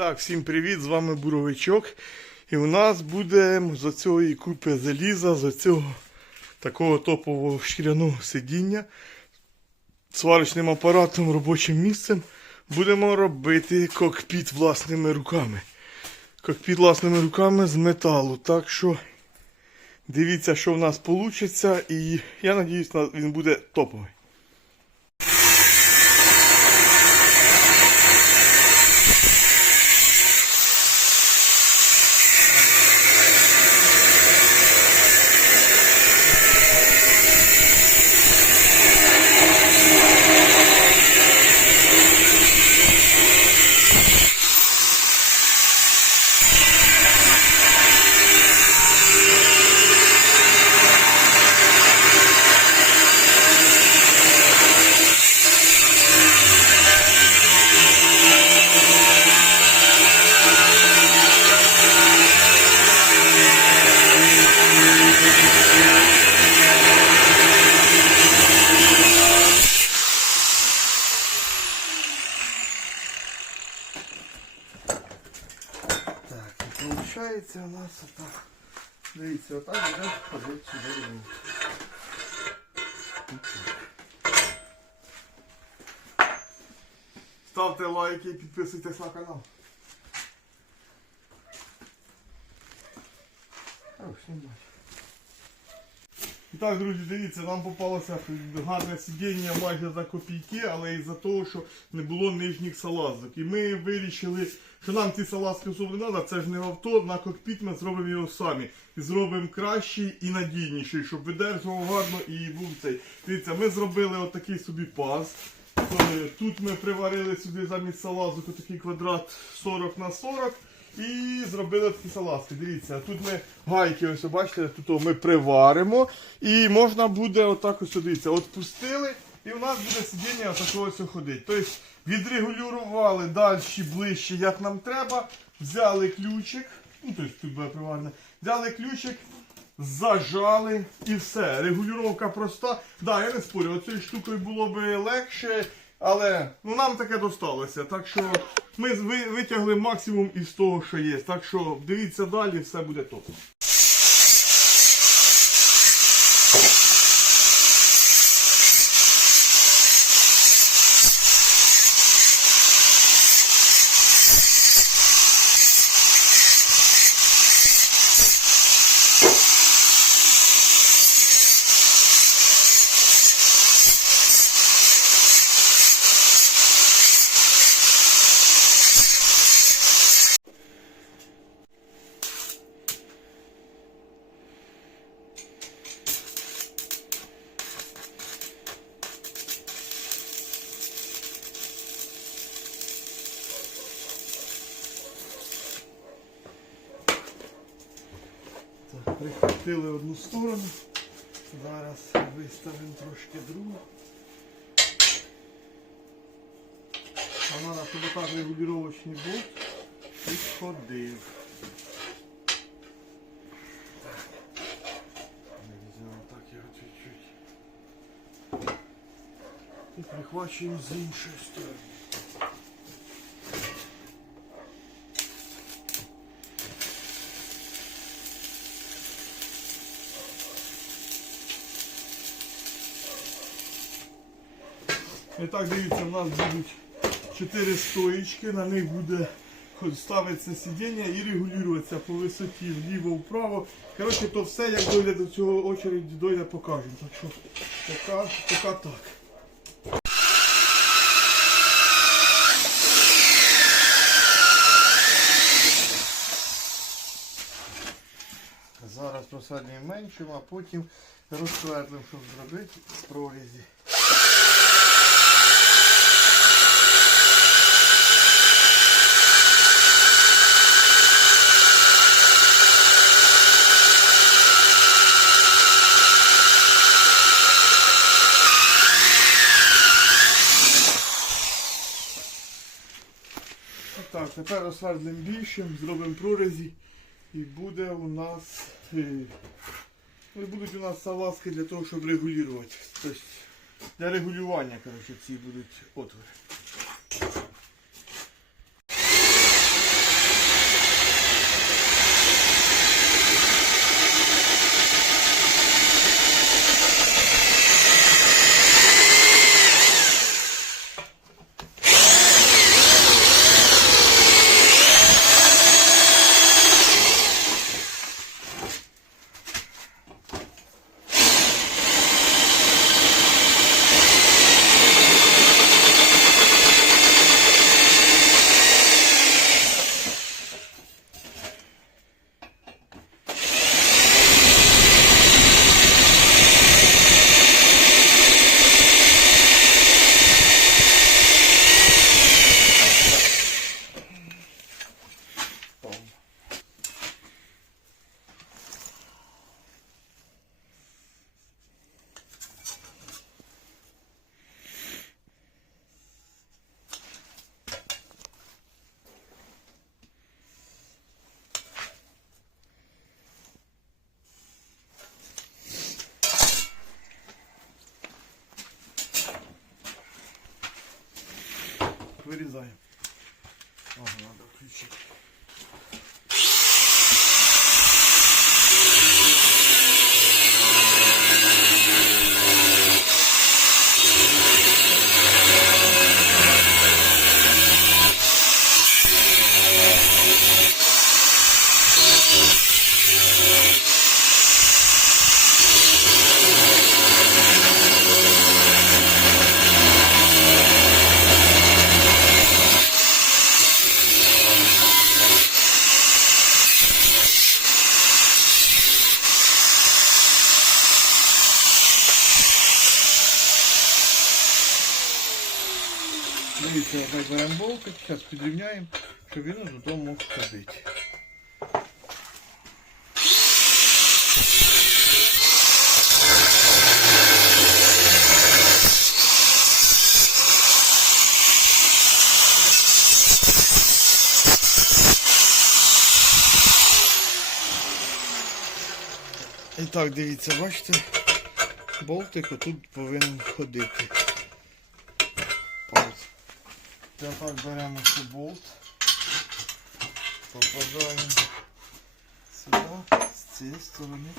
Так, всім привіт, з вами Буровичок. І у нас буде з цієї купи заліза, з цього такого топового шкіряного сидіння, сварочним апаратом, робочим місцем. Будемо робити кокпіт власними руками. Кокпіт власними руками з металу. Так що дивіться, що в нас вийде. І я сподіваюся, він буде топовий. Так, виходить у нас отак. Дивіться, отак буде ходити сюди рівно. Ставте лайки і підписуйтесь на канал. Бачу. І так, друзі, дивіться, нам попалося гарне сидіння майже за копійки, але із-за того, що не було нижніх салазок. І ми вирішили, що нам ці салазки особо не треба, це ж не авто, на кокпіт ми зробимо його самі. І зробимо кращий і надійніший, щоб видержував гарно і був цей. Дивіться, ми зробили отакий собі паз. Е, Тут ми приварили сюди замість салазок отакий квадрат 40 на 40 і зробили такі салазки. Дивіться, тут ми гайки, ось бачите, тут ми приваримо і можна буде отак ось дивіться, от пустили і у нас буде сидіння отакого ось ходить. Тобто відрегулювали далі, ближче, як нам треба, взяли ключик, ну тобто тут буде приварене, взяли ключик, зажали і все. Регулювання проста. Да, я не спорю, оцією штукою було б легше, але ну, нам таке досталося. Так що ми ви- витягли максимум із того, що є. Так що дивіться далі, все буде топ. Так, одну сторону. Зараз виставимо трошки другу. А треба, щоб отак регулювачний болт підходив. Так його чуть-чуть. І прихвачуємо з іншої сторони. І так, дивіться, в нас будуть 4 стоїчки, на них буде ставитися сидіння і регулюватися по висоті вліво-вправо. Коротше, то все, як дойде до цього очереди, дойде, покажемо. Так що, пока, пока так. Зараз просадимо меншим, а потім розсвердлимо, щоб зробити прорізі. Так, тепер розсвердлимо більшим, зробимо прорізі і буде у нас. е, і будуть у нас салазки для того, щоб регулювати. Тобто для регулювання коротше, ці будуть отвори. Дивіться, отак беремо болтик, зараз підрівняємо, щоб він додому мог ходити. І так, дивіться, бачите, болтик отут повинен ходити. Тепер беремо ще болт. Попадаємо сюди, з цієї сторони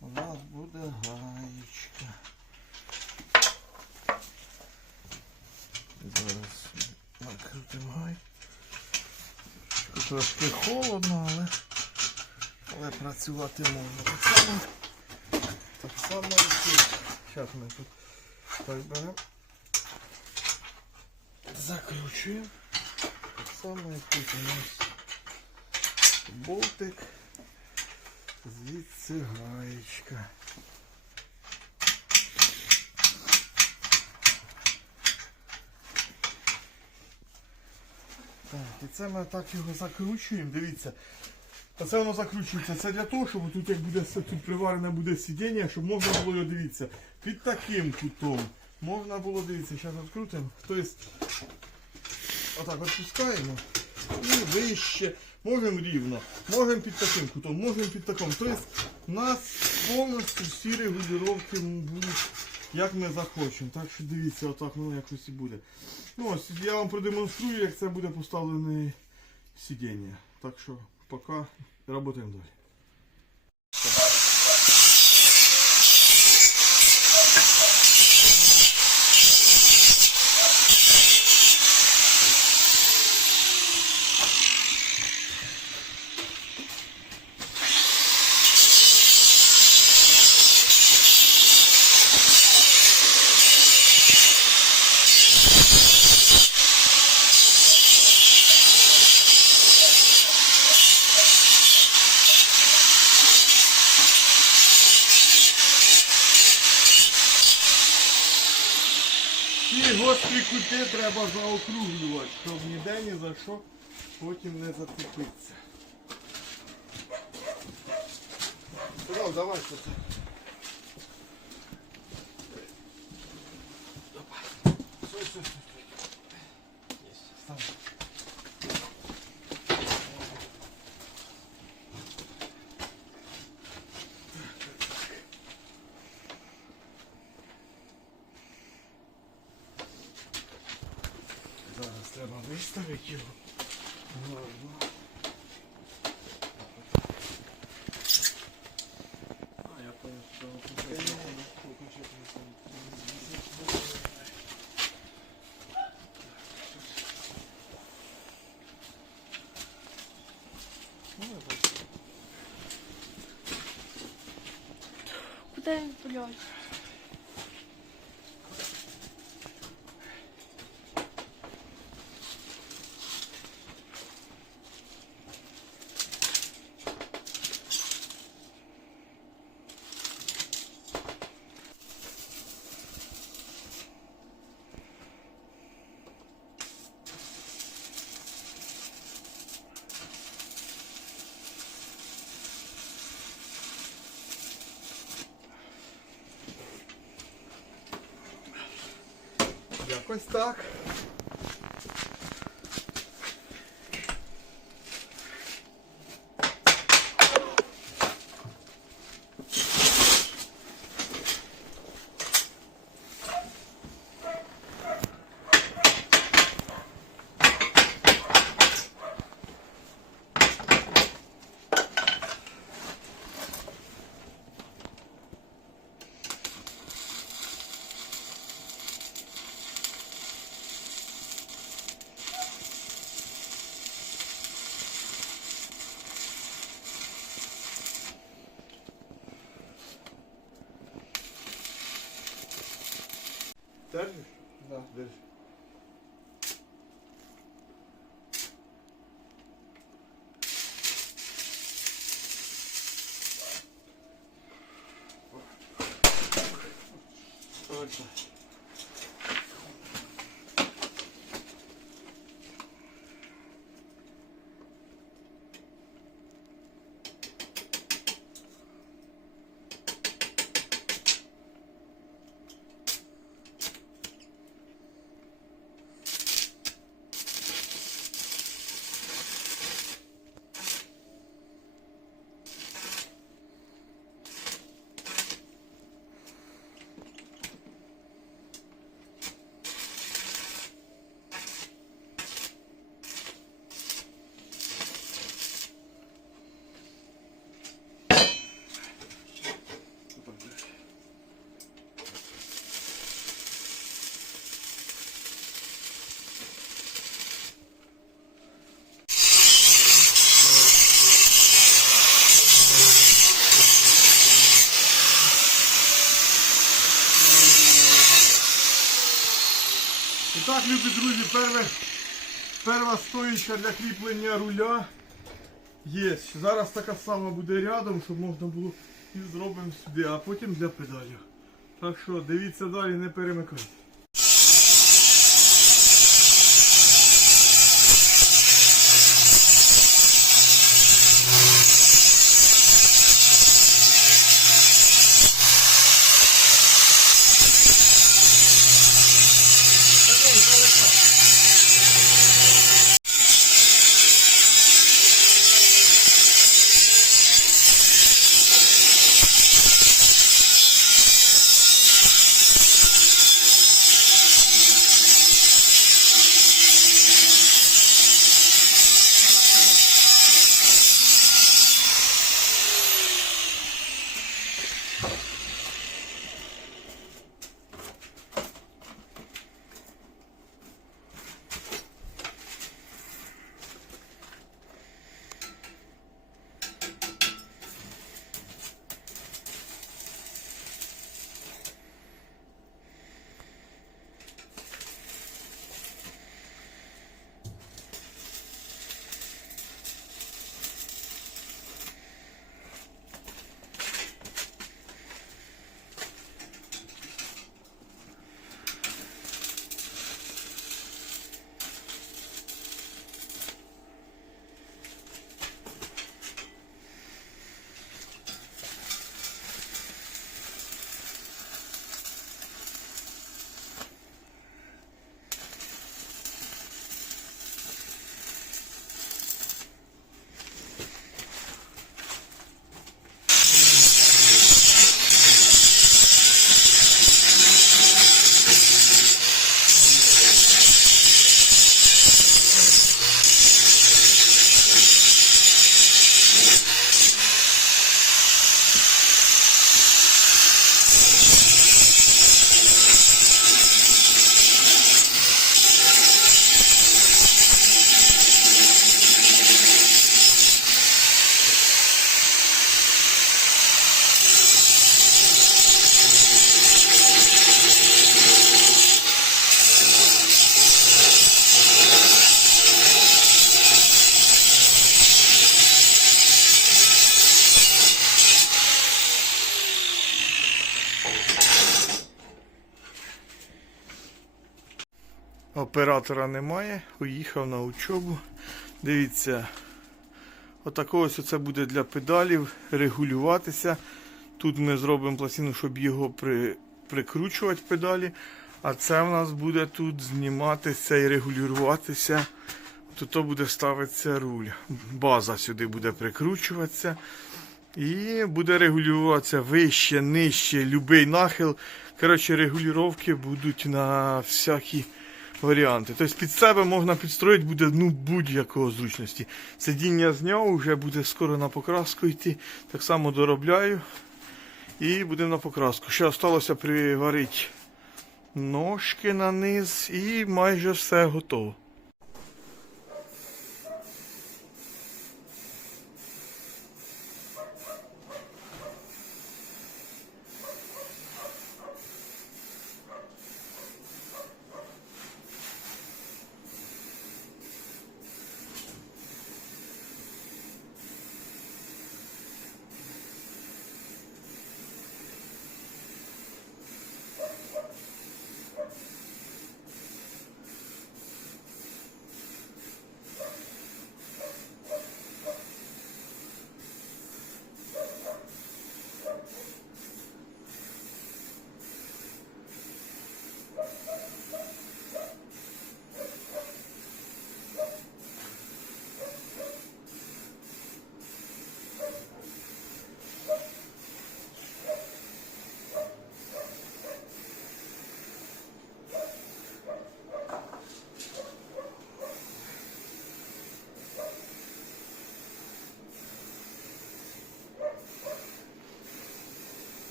у нас буде гаєчка. Зараз накрутимо гай. Трошки холодно, але, але працювати можна. Так само, так само і тут. Зараз ми тут так беремо. Закручуємо. Так само як тут у нас болтик. Звідси гаєчка. Так, і це ми так його закручуємо, дивіться. Оце воно закручується. Це для того, щоб тут як буде тут приварене буде сидіння, щоб можна було його дивіться. Під таким кутом. Можна було дивіться, зараз відкрутимо. Тобто отак відпускаємо і вище. Можемо рівно, можемо під таким кутом, можемо під таким. Тобто у нас повністю всі регулювання будуть, як ми захочемо. Так що дивіться, отак воно якось і буде. Ну ось я вам продемонструю, як це буде поставлене сидіння. Так що поки працюємо далі. треба заокруглювати, щоб ніде ні за що потім не зацепитися. Давай, давай, що це. Стой, стой, стой, стой. Стань. Зараз Його. А, я понял, что Куда він блядь? Якось так. Держиш? Да, держи. Ось так, друзі, перва, перва стоїчка для кріплення руля є. Зараз така сама буде рядом, щоб можна було і зробимо сюди, а потім для педалі. Так що дивіться далі, не перемикайте. Оператора немає, уїхав на учобу. Дивіться, отако ось це буде для педалів регулюватися. Тут ми зробимо пластину, щоб його при, прикручувати педалі. А це в нас буде тут зніматися і регулюватися. Тут буде ставитися руль. База сюди буде прикручуватися. І буде регулюватися вище, нижче, будь-який нахил. Коротше, регулювання будуть на всякі варіанти. Тобто під себе можна підстроїти буде ну, будь-якого зручності. Сидіння зняв, вже буде скоро на покраску йти. Так само доробляю. І будемо на покраску. Ще залишилося приварити ножки на низ і майже все готово.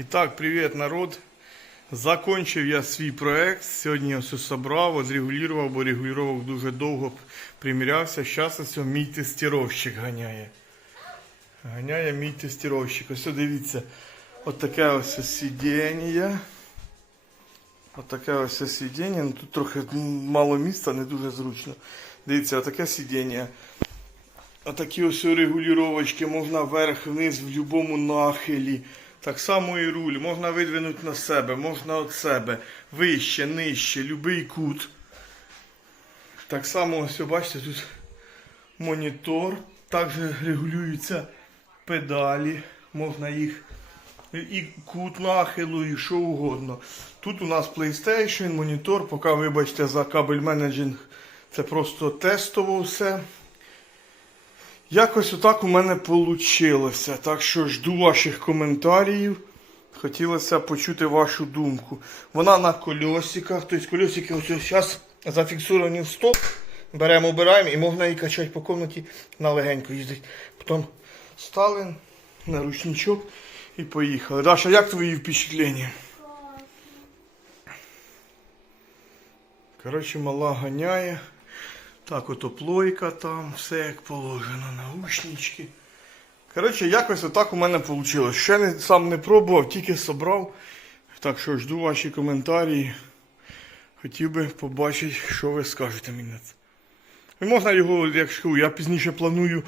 І так, привіт, народ. Закончив я свій проект. Сьогодні я все собрав, одрегулював, бо регулював дуже довго, примірявся. Зараз ось мій тестировщик ганяє. Ганяє мій тестировщик. Ось дивіться, от таке ось сидіння. От таке ось сидіння. Ну, тут трохи мало місця, не дуже зручно. Дивіться, отаке сидіння. Отакі ось регулювачки можна вверх-вниз в будь-якому нахилі. Так само і руль. Можна видвинути на себе, можна від себе. Вище, нижче, будь-який кут. Так само, ось бачите, тут монітор. Також регулюються педалі. Можна їх і кут нахилу, і що угодно. Тут у нас PlayStation, монітор, поки вибачте за кабель менеджинг. Це просто тестово все. Якось отак у мене вийшло. Так що жду ваших коментарів. Хотілося почути вашу думку. Вона на кольосиках, тобто кольосики ось зараз зафіксовані в стоп. Беремо, обираємо і можна її качати по кімнаті на легенько їздить. Потім стали на ручничок і поїхали. Даша, як твої впечатлення? Коротше, мала ганяє. Так, ото плойка там, все як положено, наушнички. Коротше, якось отак у мене вийшло. Ще не, сам не пробував, тільки собрав. Так що жду ваші коментарі. Хотів би побачити, що ви скажете мені. І можна його, як скажу, я пізніше планую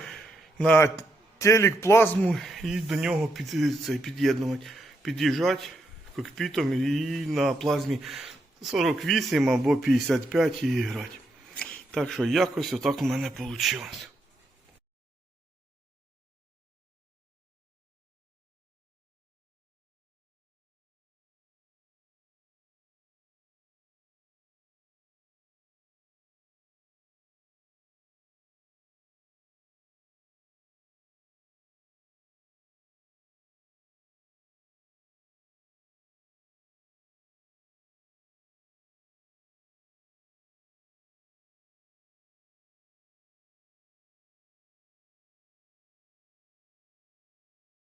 на телек плазму і до нього під, цей, під'єднувати. Під'їжджати кокпітом і на плазмі 48 або 55 і грати. Так що якось отак у мене вийшло.